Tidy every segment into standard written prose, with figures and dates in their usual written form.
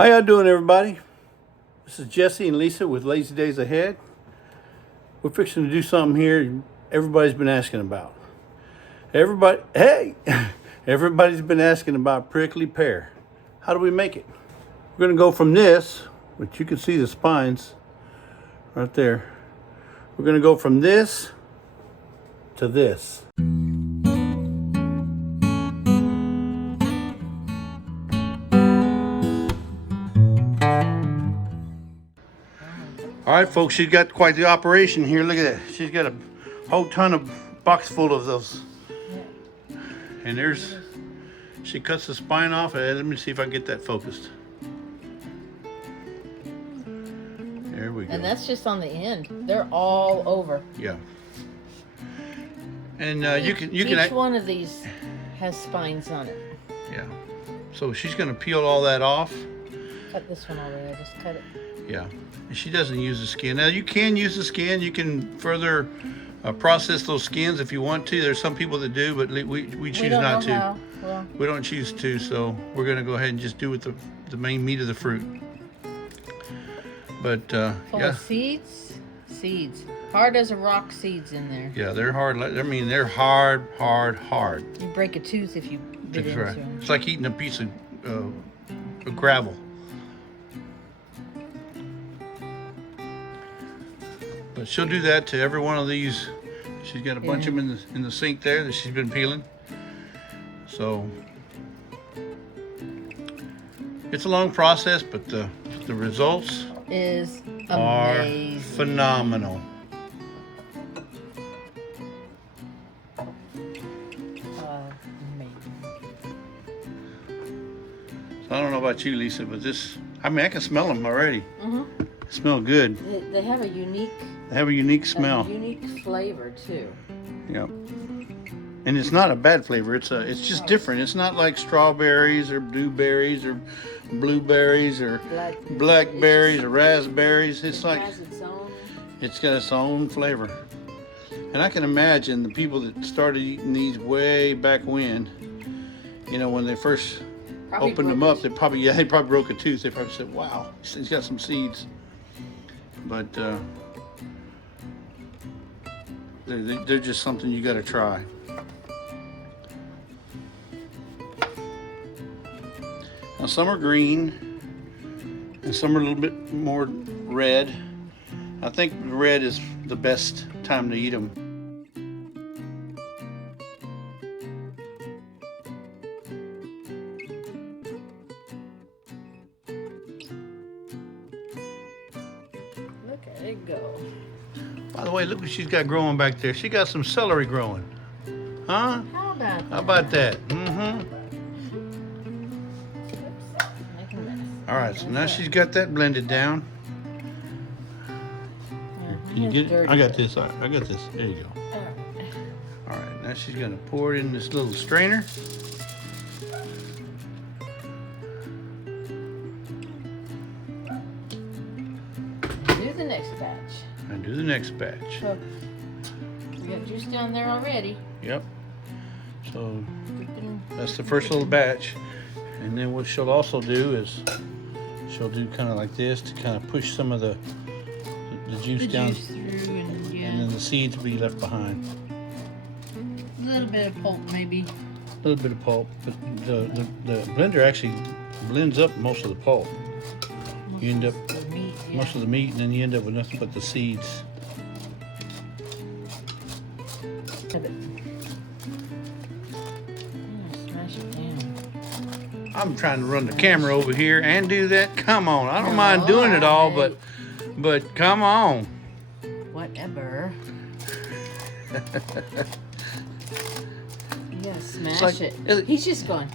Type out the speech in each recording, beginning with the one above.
How y'all doing, everybody? This is Jesse and Lisa with Lazy Days Ahead. We're fixing to do something here everybody's been asking about. Everybody's been asking about prickly pear. How do we make it? We're gonna go from this, which you can see the spines right there. We're gonna go from this to this. All right, folks, she's got quite the operation here. Look at that. She's got a whole ton of box full of those. And she cuts the spine off. Let me see if I can get that focused. There we go. And that's just on the end. They're all over. Yeah. And each one of these has spines on it. Yeah. So she's gonna peel all that off. Cut this one already. I just cut it. Yeah. And she doesn't use the skin. Now you can use the skin. You can further process those skins if you want to. There's some people that do, but we choose not to. Well, we don't choose to, so we're gonna go ahead and just do with the main meat of the fruit. But yeah. Seeds. Hard as a rock seeds in there. Yeah, they're hard. I mean, they're hard. You break a tooth if you bit into right. them. It's like eating a piece of gravel. But she'll do that to every one of these. She's got a bunch of them in the sink there that she's been peeling. So it's a long process, but the results is are amazing. phenomenal. Amazing. So I don't know about you, Lisa, but I can smell them already. Mm-hmm. They smell good. They have a unique. They have a unique smell. A unique flavor too. Yep. And it's not a bad flavor. It's just different. It's not like strawberries or blueberries or blueberries or blackberries or raspberries. It's like it's got its own flavor. And I can imagine the people that started eating these way back when, when they first opened them up, they probably broke a tooth. They probably said, "Wow, he's got some seeds." But they're just something you got to try. Now some are green and some are a little bit more red. I think red is the best time to eat them. Look at it go. By the way, look what she's got growing back there. She got some celery growing. Huh? How about that? Mm-hmm. All right, so now she's got that blended down. Can you get it? I got this. I got this. There you go. All right, now she's gonna pour it in this little strainer. Do the next batch. And do the next batch. So, we got juice down there already. Yep. So that's the first little batch. And then what she'll also do is she'll do kind of like this to kind of push some of the juice down. Juice through and then the seeds will be left behind. A little bit of pulp maybe. A little bit of pulp. But the blender actually blends up most of the pulp. You end up most of the meat, and then you end up with nothing but the seeds. Smash it down. I'm trying to run the camera over here and do that. Come on, I don't mind doing it all, but come on. Whatever. You gotta smash it. He's just going.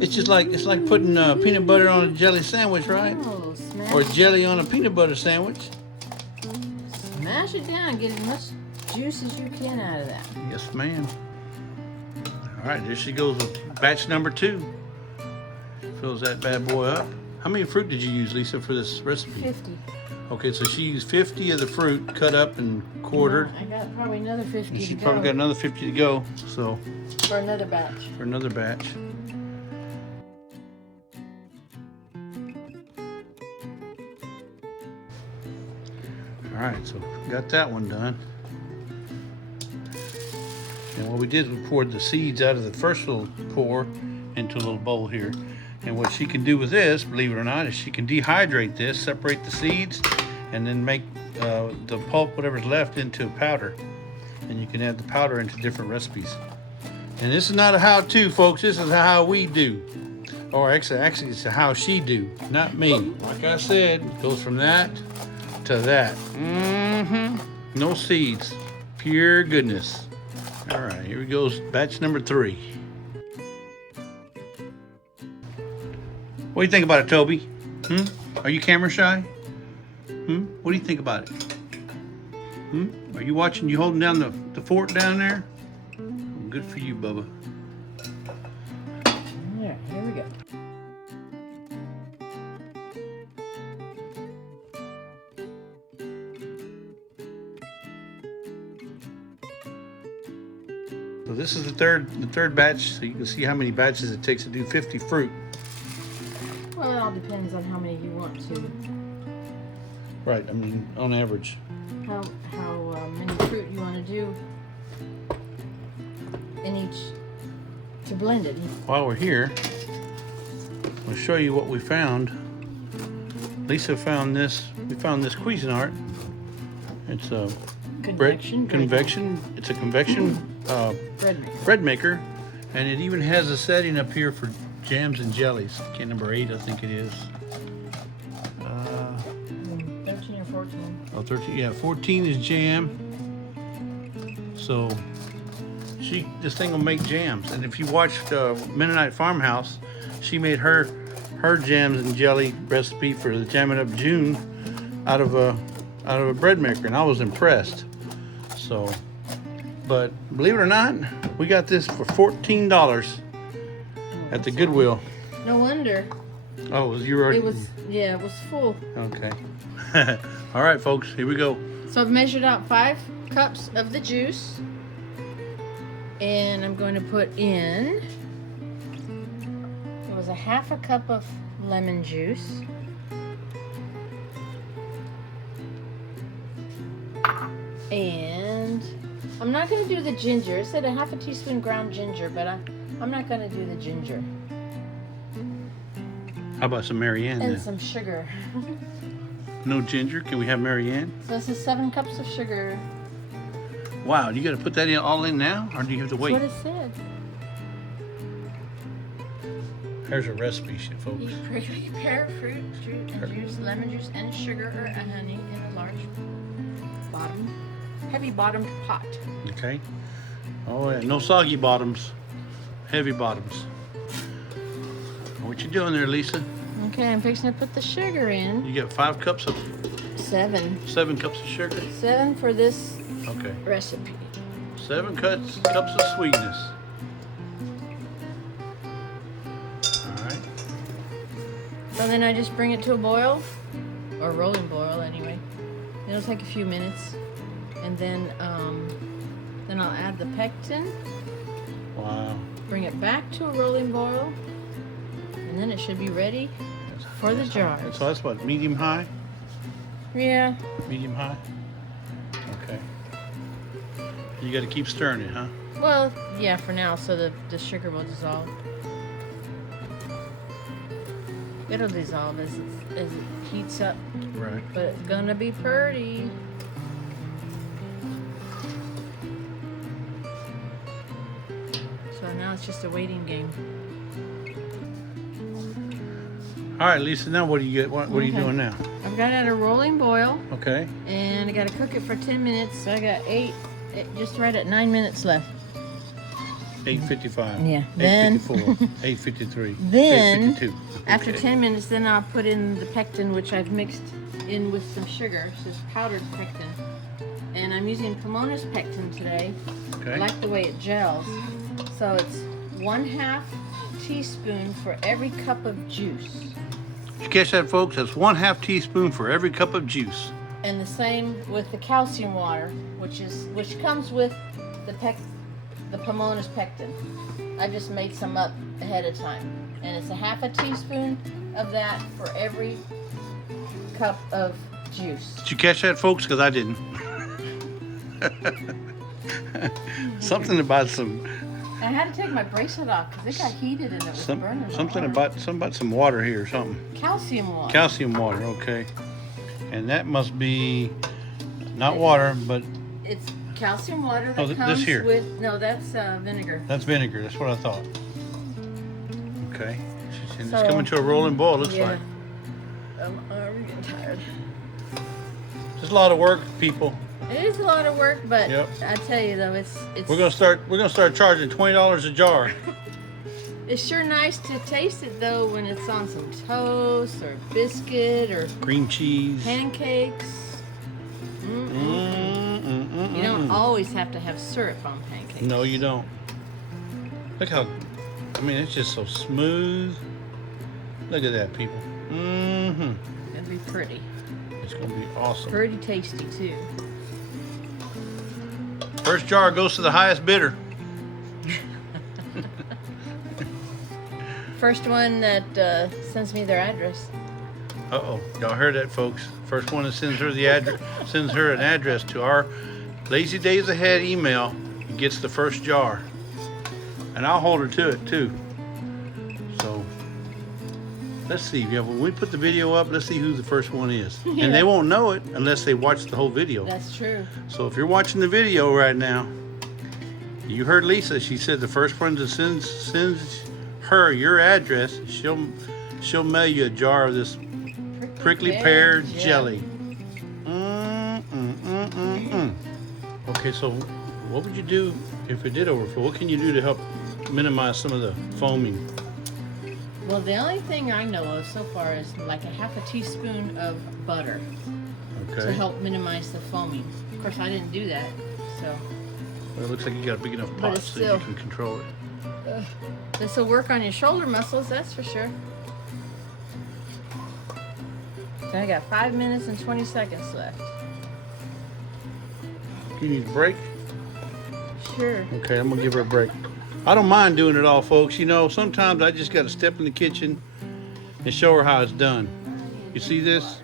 It's like putting peanut butter on a jelly sandwich, right? Oh, smash. Or jelly on a peanut butter sandwich. Smash it down. Get as much juice as you can out of that. Yes, ma'am. All right, there she goes with batch number 2. Fills that bad boy up. How many fruit did you use, Lisa, for this recipe? 50. Okay, so she used 50 of the fruit cut up and quartered. I got probably another 50 And to she go. probably got another 50 to go. So For another batch. for another batch. All right, so got that one done. And what we did was we poured the seeds out of the first little pour into a little bowl here. And what she can do with this, believe it or not, is she can dehydrate this, separate the seeds, and then make the pulp, whatever's left, into powder. And you can add the powder into different recipes. And this is not a how-to, folks. This is how we do. Or actually it's a how she do, not me. Like I said, it goes from that to that. No seeds, pure goodness. All right, here we go, batch number 3. What do you think about it, Toby? Are you camera shy? What do you think about it? Are you watching? You holding down the fort down there? Good for you, Bubba. Yeah, here we go. So this is the third batch, so you can see how many batches it takes to do 50 fruit. Well, it all depends on how many you want to. Right, I mean, on average. How many fruit you want to do in each to blend it. While we're here, I'll show you what we found. Lisa found this. We found this Cuisinart. It's a convection. It's a convection bread maker, and it even has a setting up here for jams and jellies. Can number 8, I think it is. 13 or 14. Oh, 13. Yeah, 14 is jam. So this thing will make jams. And if you watched Mennonite Farmhouse, she made her jams and jelly recipe for the Jamming Up June out of a bread maker, and I was impressed. So, but believe it or not, we got this for $14 at the Goodwill. No wonder. Oh, you already? It was full. Okay. All right, folks, here we go. So I've measured out 5 cups of the juice, and I'm going to put in, it was a half a cup of lemon juice, and I'm not going to do the ginger. It said a half a teaspoon ground ginger, but I'm not going to do the ginger. How about some Marianne And then? some sugar. No ginger? Can we have Marianne? So this is 7 cups of sugar. Wow, you got to put that all in now, or do you have to wait? That's what it said. Here's a recipe sheet, folks. Pear, fruit, juice, lemon juice, and sugar or honey in a large heavy bottomed pot. Okay. Oh yeah, no soggy bottoms, heavy bottoms. What you doing there, Lisa? Okay, I'm fixing to put the sugar in. You got 5 cups of 7 cups of sugar. 7 for this Okay. recipe. 7 cups of sweetness. All right. So then I just bring it to a boil, or rolling boil anyway. It'll take a few minutes, and then I'll add the pectin. Wow. Bring it back to a rolling boil, and then it should be ready for the jars. So that's what, medium high? Yeah. Medium high? Okay. You got to keep stirring it, huh? Well, yeah, for now, so the sugar will dissolve. It'll dissolve as it heats up. Right. But it's gonna be pretty. So now it's just a waiting game. All right, Lisa, now what do you get? What are you doing now? I've got it at a rolling boil. Okay. And I gotta cook it for 10 minutes. So I got just right at 9 minutes left. 8:55. Yeah. Then 8:54. 8:53. Then 8:52. after Okay. 10 minutes, then I'll put in the pectin, which I've mixed in with some sugar. So it's powdered pectin. And I'm using Pomonas Pectin today. Okay. I like the way it gels. So it's 1/2 teaspoon for every cup of juice. Did you catch that, folks? That's 1/2 teaspoon for every cup of juice. And the same with the calcium water, which comes with the Pomonas Pectin. I just made some up ahead of time, and it's a 1/2 teaspoon of that for every cup of juice. Did you catch that, folks? Because I didn't. Something about some. I had to take my bracelet off because it got heated and it was burning. Something about some water here or something. Calcium water. Calcium water, okay. And that must be not water, but it's calcium water that this comes here. with that's vinegar. That's vinegar. That's what I thought. Okay. And So, it's coming to a rolling boil. Looks like. I'm getting tired. It's a lot of work, people. It is a lot of work, but Yep. I tell you though, it's We're gonna start charging $20 a jar. it's sure nice to taste it though when it's on some toast or biscuit or Cream cheese. pancakes. You don't always have to have syrup on pancakes. No, you don't. Look how, I mean, it's just so smooth. Look at that, people. It'd be pretty. It's gonna be awesome. Pretty tasty too. First jar goes to the highest bidder. First one that sends me their address. Uh-oh, y'all heard that, folks. First one that sends her the address, sends her an address to our Lazy Days Ahead email, gets the first jar. And I'll hold her to it too. So let's see. Yeah, when we put the video up, let's see who the first one is. Yeah. And they won't know it unless they watch the whole video. That's true. So if you're watching the video right now, you heard Lisa. She said the first one that sends her your address, she'll mail you a jar of this prickly pear jelly. Okay, so what would you do if it did overflow? What can you do to help minimize some of the foaming? Well, the only thing I know of so far is like a half a teaspoon of butter to Okay. help minimize the foaming. Of course, I didn't do that, so Well, it looks like you got a big enough But pot it's so you still- can control it. this will work on your shoulder muscles, that's for sure. So I got 5 minutes and 20 seconds left. You need a break? Sure. Okay, I'm gonna give her a break. I don't mind doing it all, folks. You know, sometimes I just gotta step in the kitchen and show her how it's done. You see this?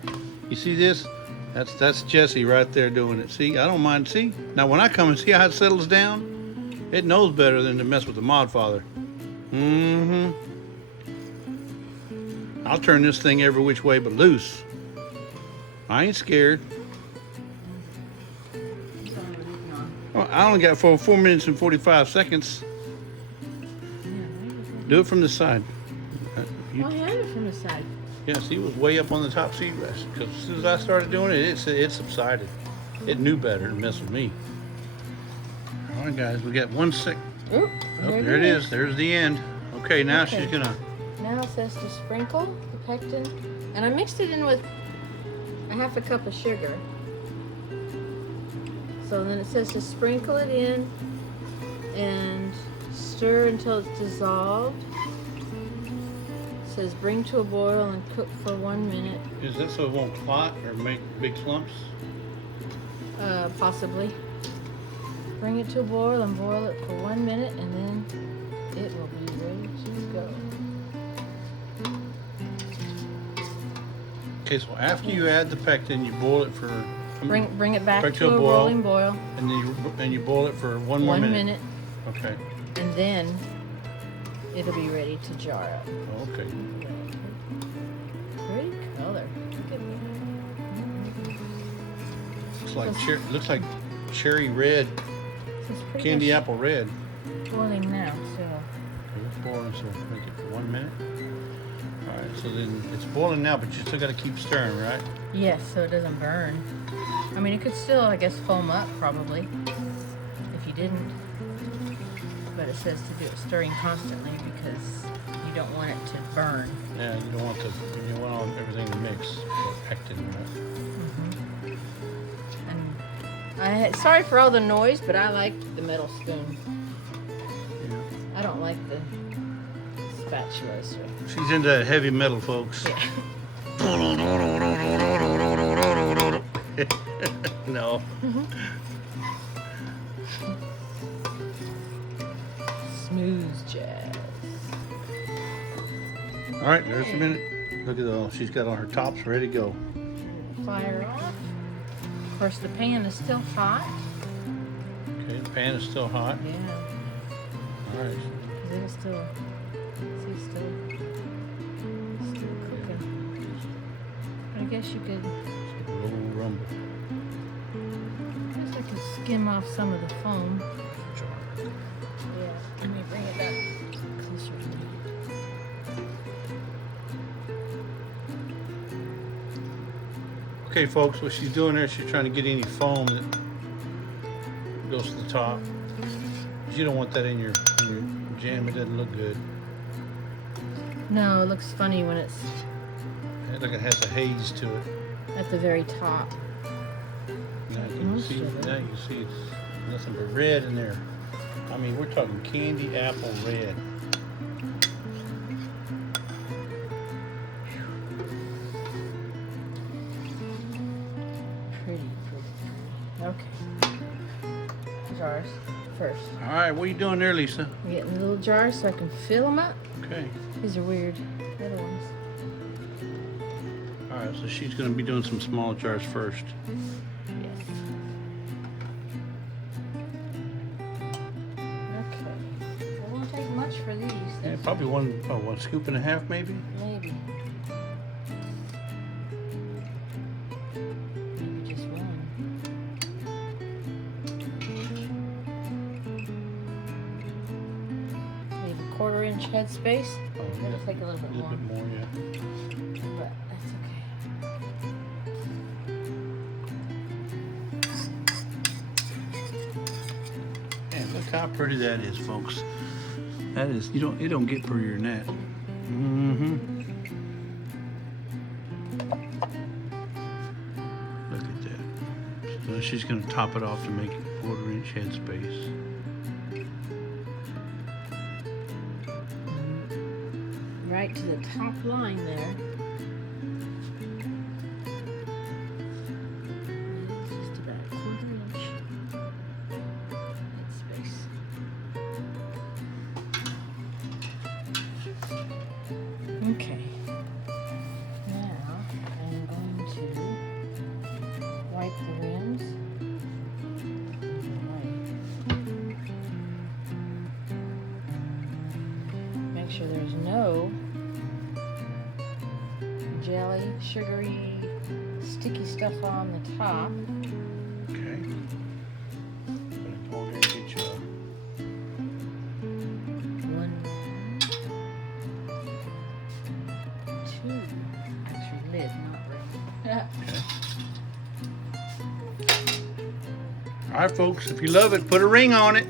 You see this? That's Jessie right there doing it. See, I don't mind. See? Now when I come and see how it settles down, it knows better than to mess with the mod father. I'll turn this thing every which way but loose. I ain't scared. Well, I only got 4 minutes and 45 seconds. Do it from the side. Well, I have it from the side. Yeah, see, it was way up on the top seat rest. Because as soon as I started doing it, it subsided. It knew better than mess with me. All right, guys, we got 1 sec. Oop, Oh, there it is. There's the end. Okay, now Okay. she's gonna. Now it says to sprinkle the pectin, and I mixed it in with a half a cup of sugar. So then it says to sprinkle it in and stir until it's dissolved. It says bring to a boil and cook for 1 minute, Is that so it won't clot or make big clumps? possibly. Bring it to a boil and boil it for 1 minute, and then it will be ready to go. Okay, so after you add the pectin, you boil it for. Bring it back Back to a rolling boil. And then you boil it for 1 more 1 minute. minute, Okay. and then it'll be ready to jar up. Okay. Pretty color. Look at Looks like cherry red, this is pretty candy much apple red. boiling now, so It's boiling, so make it for 1 minute. All right, so then it's boiling now, but you still got to keep stirring, right? yes, so it doesn't burn. I mean, it could still, I guess, foam up probably if you didn't. But it says to do it stirring constantly because you don't want it to burn. Yeah, you don't want everything to mix. Pectin, right? And sorry for all the noise, but I like the metal spoon. Yeah. I don't like the spatula. So. She's into that heavy metal, folks. Yeah. No. Smooth jazz. All right, there's a minute. Look at she's got on her tops ready to go. fire off. Of course, the pan is still hot. Okay, the pan is still hot. Yeah. All right. It is still, see, still cooking. I guess you could, It's a low rumble. I guess I could skim off some of the foam. Jar. Yeah, let me bring it up closer to me. Okay, folks, what she's doing there, she's trying to get any foam that goes to the top. You don't want that in your jam. It doesn't look good. No, it looks funny when it's Like it has a haze to it. at the very top. Now you can see. Now you can see it's nothing but red in there. I mean, we're talking candy apple red. Pretty. Okay. Jars first. All right, what are you doing there, Lisa? I'm getting little jars so I can fill them up. Okay. These are weird. The other ones. All right, so she's going to be doing some small jars first. Yes. Okay. It won't take much for these. Yeah, probably one scoop and a half, maybe. Maybe. Maybe just one. Maybe a 1/4 inch headspace. Oh, That'll take a little bit more. more, yeah. But that's okay. Man, look how pretty that is, folks. That is, it don't get prettier than that. Look at that. So she's going to top it off to make it 1/4 inch headspace. Right to the top line there. It's just about a 1/4 inch headspace. Okay. Now I'm going to wipe the rims. Make sure there's no jelly, sugary, sticky stuff on the top. Okay. Gonna go in there and get you One, two. Actually, lid, not ring. All right, folks, if you love it, put a ring on it.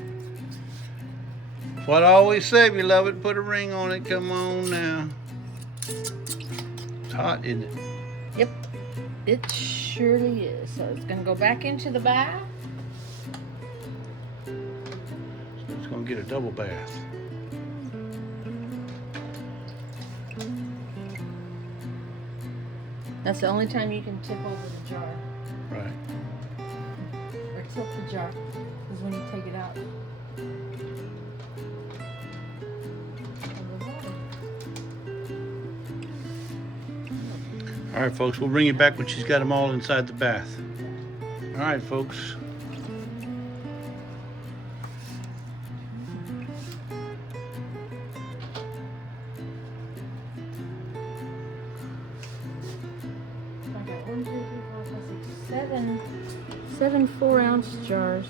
That's what I always say. If you love it, put a ring on it. Come on now. It's hot, isn't it? Yep, it surely is. So it's gonna go back into the bath. So it's going to get a double bath. That's the only time you can tip over the jar. Right. Or tilt the jar is when you take it out. All right, folks, we'll bring you back when she's got them all inside the bath. All right, folks. I got 1, 2, 3, 4, 5, 6, 7 4-ounce jars.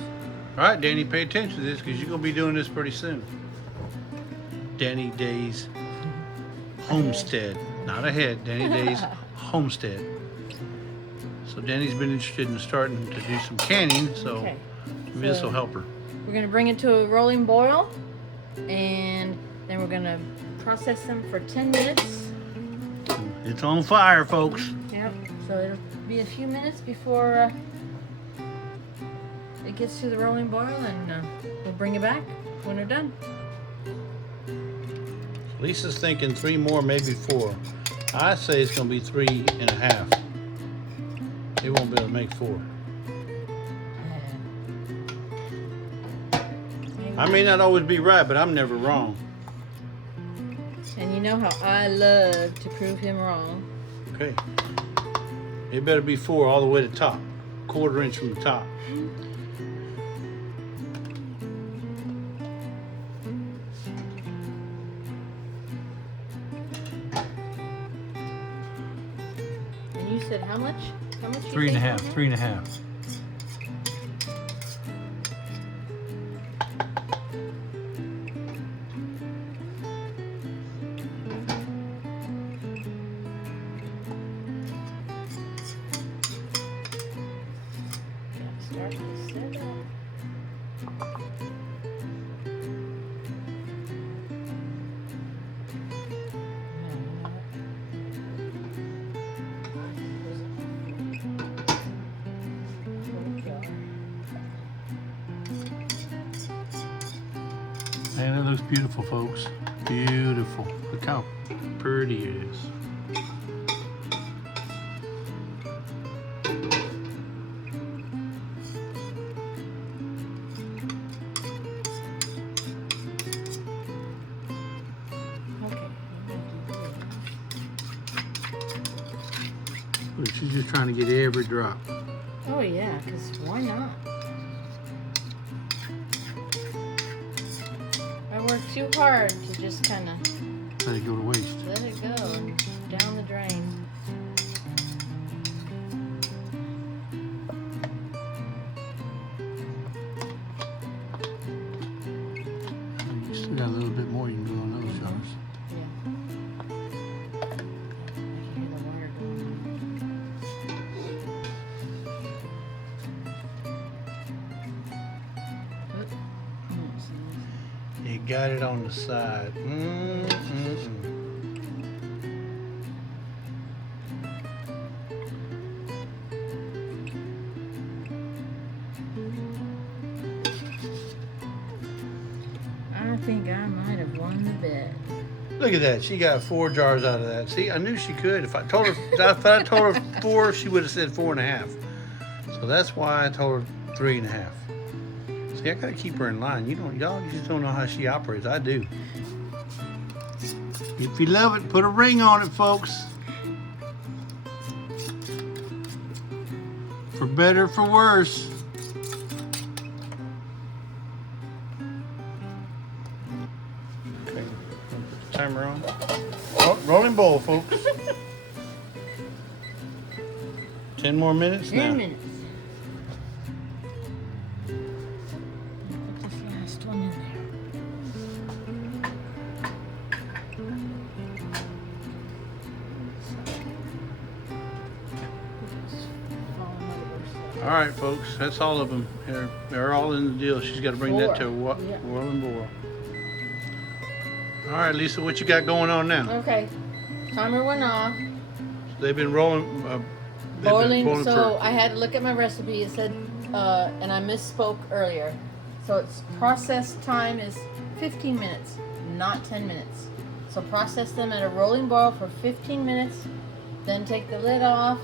All right, Danny, pay attention to this because you're going to be doing this pretty soon. Danny Day's Homestead. Not ahead. Danny Day's Homestead. So Danny's been interested in starting to do some canning, so Okay. maybe this will help her. We're gonna bring it to a rolling boil, and then we're gonna process them for 10 minutes. It's on fire, folks. Yep. So it'll be a few minutes before it gets to the rolling boil, and we'll bring it back when we're done. Lisa's thinking 3 more, maybe 4. I say it's going to be 3.5. It won't be able to make 4. I may not always be right, but I'm never wrong. And you know how I love to prove him wrong. Okay. It better be 4 all the way to the top. 1/4 inch from the top. And you said how much? How much? 3.5. 3.5. Start to set up. Man, it looks beautiful, folks. Beautiful. Look how pretty it is. Look, she's just trying to get every drop. Oh yeah, because why not? I work too hard to just kind of Let it go to waste. let it go and down the drain. You still got a little bit more you can do on those jars. Yeah. I can hear the water going on. Oop. You got it on the side. I think I might have won the bet. Look at that. She got 4 jars out of that. See, I knew she could. If I told her, if I told her 4, she would have said 4.5. So that's why I told her 3.5. See, I gotta keep her in line. Y'all just don't know how she operates. I do. If you love it, put a ring on it, folks. For better, for worse. Okay, put the timer on. Oh, rolling bowl, folks. 10 more minutes now. 10 minutes. Put this last one in there. All right, folks, that's all of them. They're all in the deal. She's got to bring that to a whirling boil. All right, Lisa, what you got going on now? Okay, timer went off. They've been rolling. Boiling. So I had to look at my recipe. It said, and I misspoke earlier. So its process time is 15 minutes, not 10 minutes. So process them at a rolling boil for 15 minutes. Then take the lid off,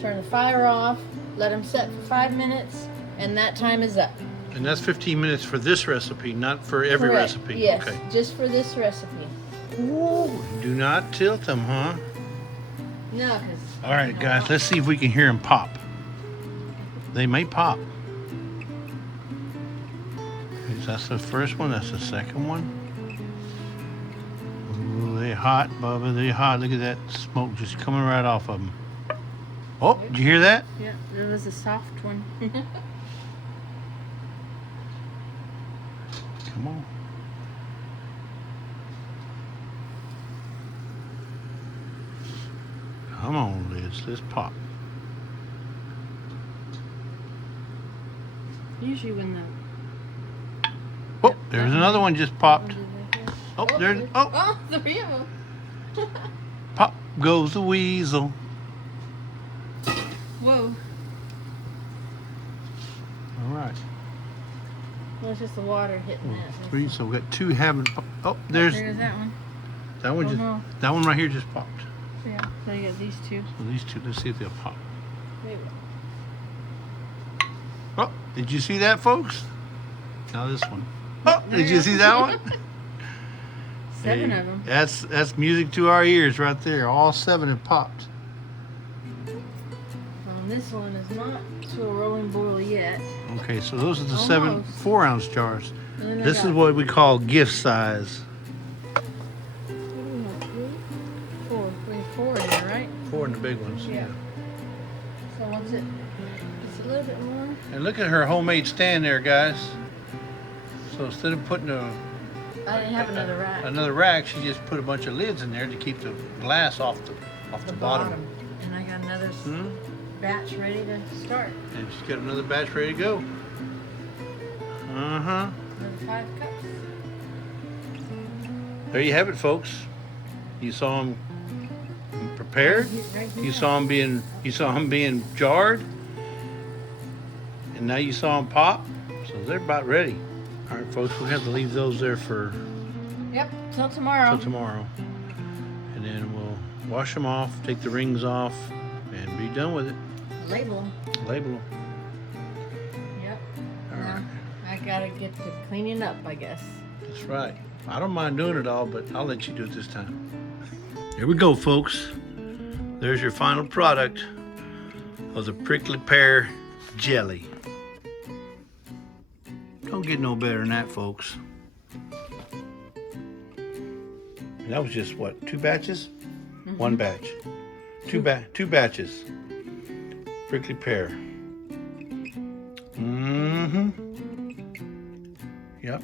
turn the fire off, let them set for 5 minutes, and that time is up. And that's 15 minutes for this recipe, not for every Correct. recipe. Yes, Okay. just for this recipe. Ooh, do not tilt them, huh? No, because. All right, guys, let's see if we can hear them pop. They may pop. Okay, so that's the first one. That's the second one. Ooh, they hot, Bubba. They hot. Look at that smoke just coming right off of them. Oh, did you hear that? Yeah, it was a soft one. Come on. Come on, Liz. Let's pop. Usually when the. Oh, there's another one just popped. Oh, there's. Oh, Oh, 3 of them. pop goes the weasel. Whoa. All right. Well, it's just the water hitting that. 3. So we got 2 having. Oh, there's There's that one. that one. Oh, Just no. that one right here just popped. Yeah. So you got these 2. So these 2. Let's see if they'll pop. Maybe. Oh, did you see that, folks? Now this one. Oh, did you see that one? 7 Hey, of them. That's music to our ears right there. All 7 have popped. And this one is not to a rolling boil yet. Okay, so those are the Almost. 4-ounce jars. And then I This is got- what we call gift size. Four in there, right? 4 in the big ones. Yeah. So what's it? It's a little bit more. And look at her homemade stand there, guys. So instead of putting I didn't have another rack. another rack, she just put a bunch of lids in there to keep the glass off the bottom. And I got another Hmm? batch ready to start. And she's got another batch ready to go. Uh-huh. Another 5 cups. There you have it, folks. You saw them prepared. Right here. You saw them being jarred. And now you saw them pop. So they're about ready. All right, folks, we'll have to leave those there for Yep, till tomorrow. till tomorrow. And then we'll wash them off, take the rings off, and be done with it. Label them. Label them. Yep. All Now, right. I gotta get to cleaning up, I guess. That's right. I don't mind doing it all, but I'll let you do it this time. Here we go, folks. There's your final product of the prickly pear jelly. Don't get no better than that, folks. And that was just what, 2 batches? Mm-hmm. 1 batch. 2 batches. Prickly pear. Mm-hmm. Yep.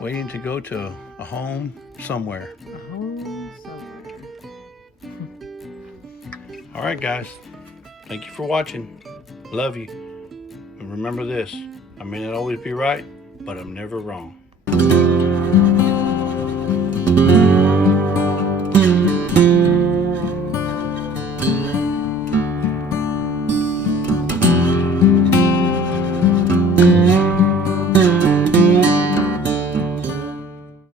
Waiting to go to a home somewhere. A home somewhere. All right, guys. Thank you for watching. Love you. And remember this, I may not always be right, but I'm never wrong.